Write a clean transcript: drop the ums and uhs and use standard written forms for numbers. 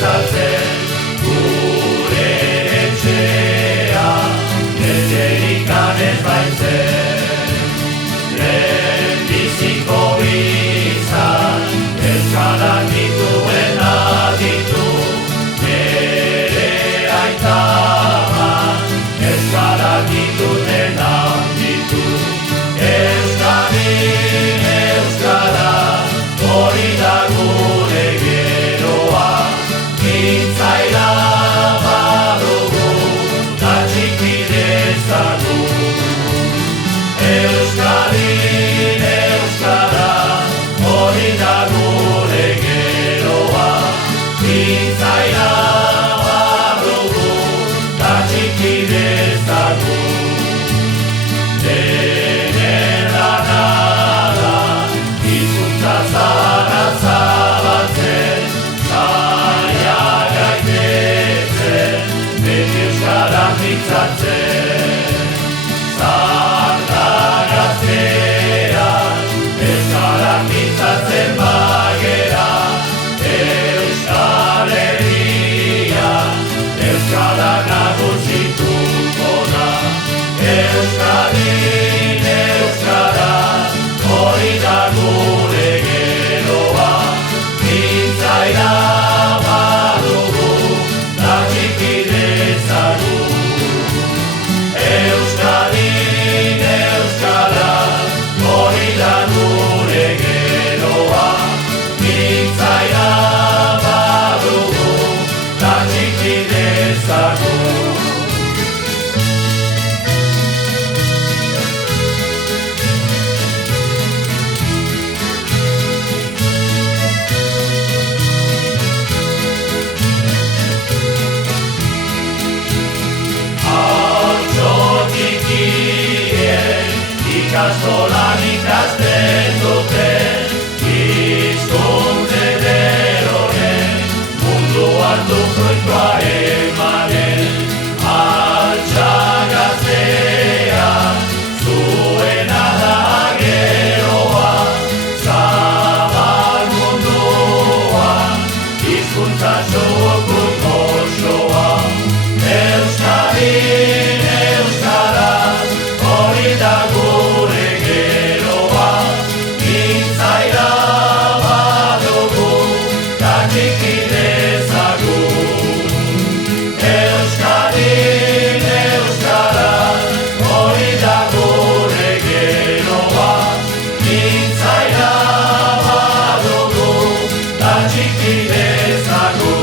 mintzatzen, gure etxea, etxerik ez baitzen. Lehenbiziko izan, euskarak dituen aditu, nere aitama, euskarak dituten handitu. Euskadin euskara, hori da gure geroa, mintzaira badugu, da txiki dezagun. Euskadin euskara, hori da gure geroa, mintzaira badugu, da txiki dezagun. Denen lana da, hizkuntza zara zabaltzen, saia gaitezen, beti euskarak mintzatzen. Zarta gaztean, euskarak mintzatzen bagera, Euskal Herria, euskarak nagusituko da. Euskadin euskara, hori da gure geroa, mintzaira badugu, da txiki dezagun. Euskadin euskara, hori da gure geroa, mintzaira badugu, da txiki dezagun. Ikastolan ikasten duten, hizkuntz ederoren, munduan du fruitua emanen. Altxa gaztea, zuena da geroa, zabal munduan, hizkuntza sokut osoa. Euskadin euskaraz, hori da gure geroa, mintzaira badugu, da txiki dezagun. Euskadin euskaraz, hori da gure geroa, mintzaira badugu, da txiki dezagun.